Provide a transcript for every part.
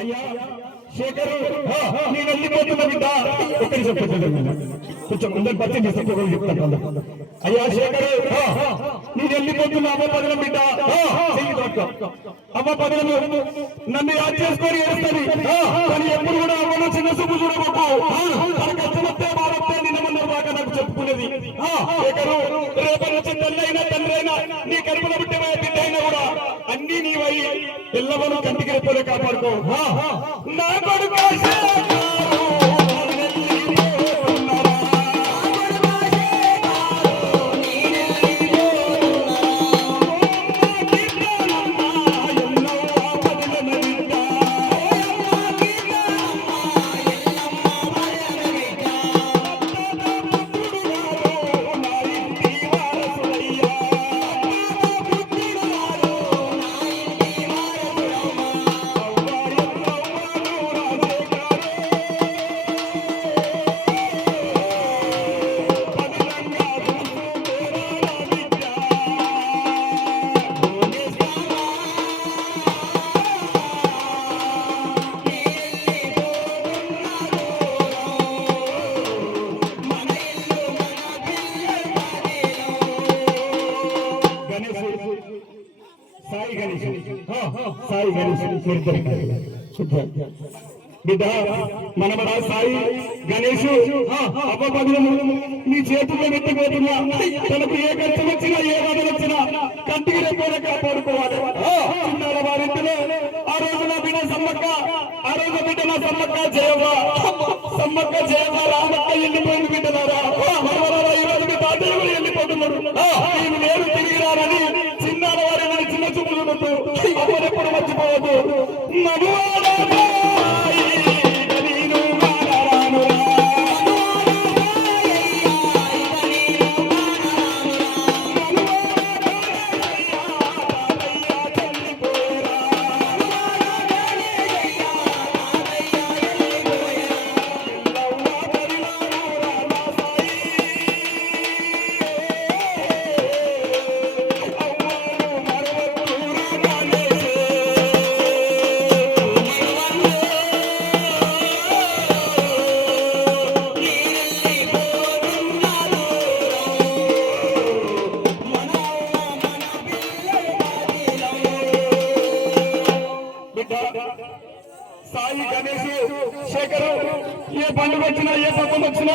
అయ్యా శేఖరు నేను వెళ్ళిపోతున్నా బిడ్డ ఒక్కరి చెప్పండి కొంచెం అందరు పరిచయం చేస్తే చెప్తాను అయ్యా శేఖరు నేను వెళ్ళిపోతున్నా అమ్మ పదలం బిడ్డ అమ్మ పదలము నన్ను యాద్ చేసుకొని ఏడుస్తుంది కానీ ఎప్పుడు కూడా అమ్మను చిన్న చూపు చూడబోకు కష్టమొస్తే బాధొస్తే నిన్నమన్నారు బాగా నాకు చెప్పుకునేది శేఖరు రేపటి నుంచి తల్లైనా తండ్రి అయినా నీ కడుపులో పుట్టిన బిడ్డ అయినా కూడా అన్ని నీవై ఎల్లవను కంటికి రెప్పలే కాపాడుకో నా కొడుకు సాయి గణేష్ బిడ్డ మనమరా సాయి గణేష్ అపపదము నీ చేతుల్లో పెట్టిపోతున్నా తనకు ఏ కష్టం వచ్చినా ఏ బాధ వచ్చినా కంటికి రెప్పలే కాపాడుకోవాలి చిన్నాల వారింటిలో ఆ రోజు నా బిడ్డ సమ్మక్క ఆ రోజు బిడ్డ నా సమ్మక్క జయవ రామక్క వెళ్ళిపోయింది బిడ్డలారా ఈ రోజు మీ తాతయ్య కూడా వెళ్ళిపోతున్నారు నేను నేను తిరిగి రానని చిన్నాల వారి చిన్న చూపులు ఎప్పుడు మర్చిపోవద్దు సాయి గణేష్ శేఖరు ఏ పండుగ వచ్చినా ఏ పక్కన వచ్చినా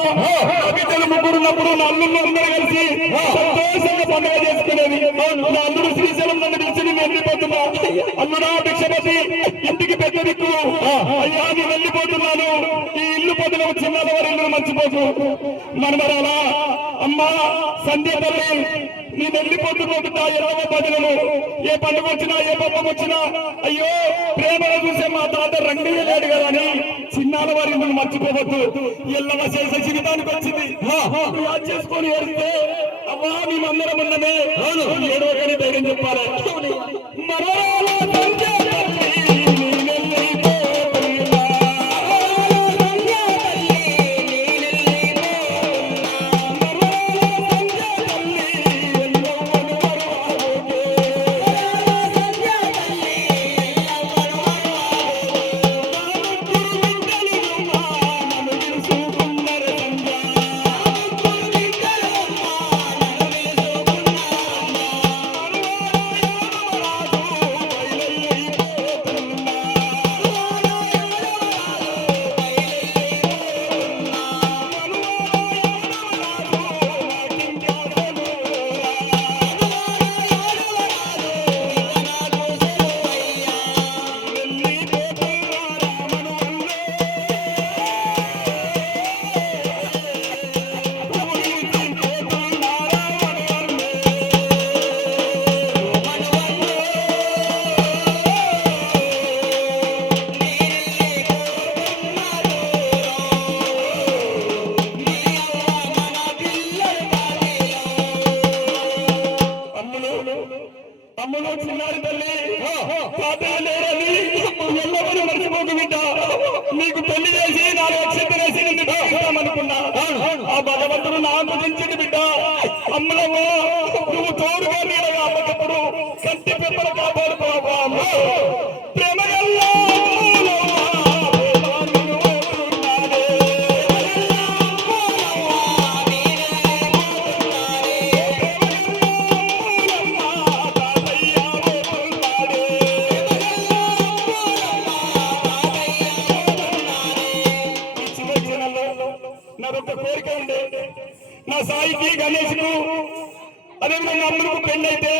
బిడ్డలు ముగ్గురున్నప్పుడు నా అల్లుళ్ళు అందరూ కలిసి సంతోషంగా పండుగ చేసుకునేది నా అల్లుడు శ్రీశైలం నన్ను పిలిచి నేను వెళ్ళిపోతున్నా అల్లుడా భిక్షపతి ఇంటికి పెద్ద దిక్కు అయ్యా నేను వెళ్ళిపోతున్నాను ఈ ఇల్లు పొద్దున చిన్నల వారి ఇల్లు మర్చిపోకు మనమరాలా అమ్మా సంధ్య తల్లి నేను వెళ్ళిపోతున్నా ఎన్నో బదులను ఏ పండుగ వచ్చినా ఏ పబ్బం వచ్చినా అయ్యో ప్రేమలో చూసే మా తాత రంగు లేడు కదా అని చిన్నాల వారి నువ్వు మర్చిపోవద్దు ఎల్లవ చేసే జీవితానికి వచ్చింది యాద్ చేసుకొని ఏడితే అవ్వా మేమందరం ఉన్నదే ఏడో కానీ ధైర్యం చెప్పాలి నాదొక కోరిక ఉండే నా సాయికి గణేష్కు అదేవిధంగా అమ్మకు పెళ్ళైతే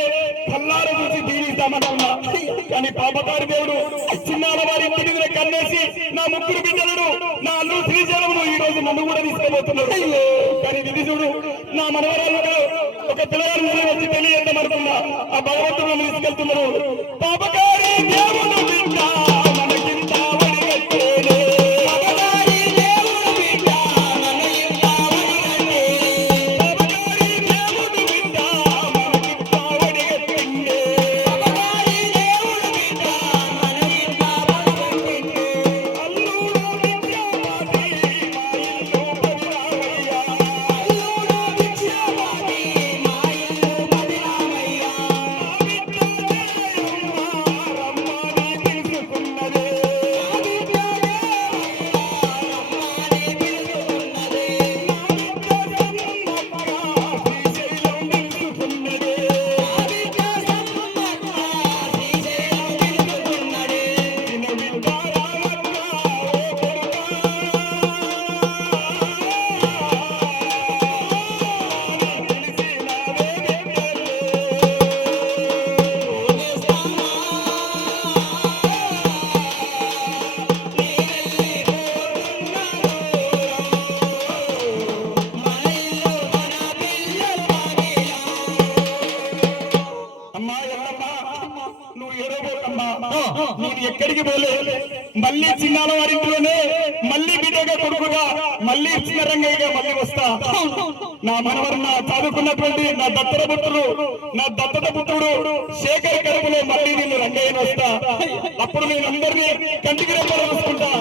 కల్లార చూసి దీవిస్తామన్నా కానీ పాపకారి దేవుడు చిన్నాల వారి ఇంటి మీద కన్నేసి నా ముగ్గురు బిడ్డలను నా అల్లు శ్రీశైలమును ఈ రోజు నన్ను కూడా తీసుకుపోతున్నాడు. కానీ విధి చూడు నా మనవరాలు ఒక పిల్లగారు వచ్చి తెలియజేద్దాం అనుకున్నా ఆ భగవంతుడు నన్ను తీసుకెళ్తున్నారు. పాపకారి దేవుడు బిడ్డ మనకింత వడిగట్టేనే. నేను ఎక్కడికి పోలే మళ్ళీ చిన్నాల వారింట్లోనే మళ్ళీ బిడ్డగా కొడుకుగా మళ్ళీ చిన్న రంగయ్యగా మళ్ళీ వస్తా. నా మనవరు నా చదువుకున్నటువంటి నా దత్తత పుత్రుడు శేఖర్ కడుపులో మళ్ళీ నేను రంగయ్యని వస్తా. అప్పుడు నేను అందరినీ కంటికి రెప్పలు చూసుకుంటా.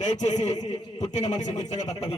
దయచేసి పుట్టిన మనిషి మిచ్చగా తప్పది.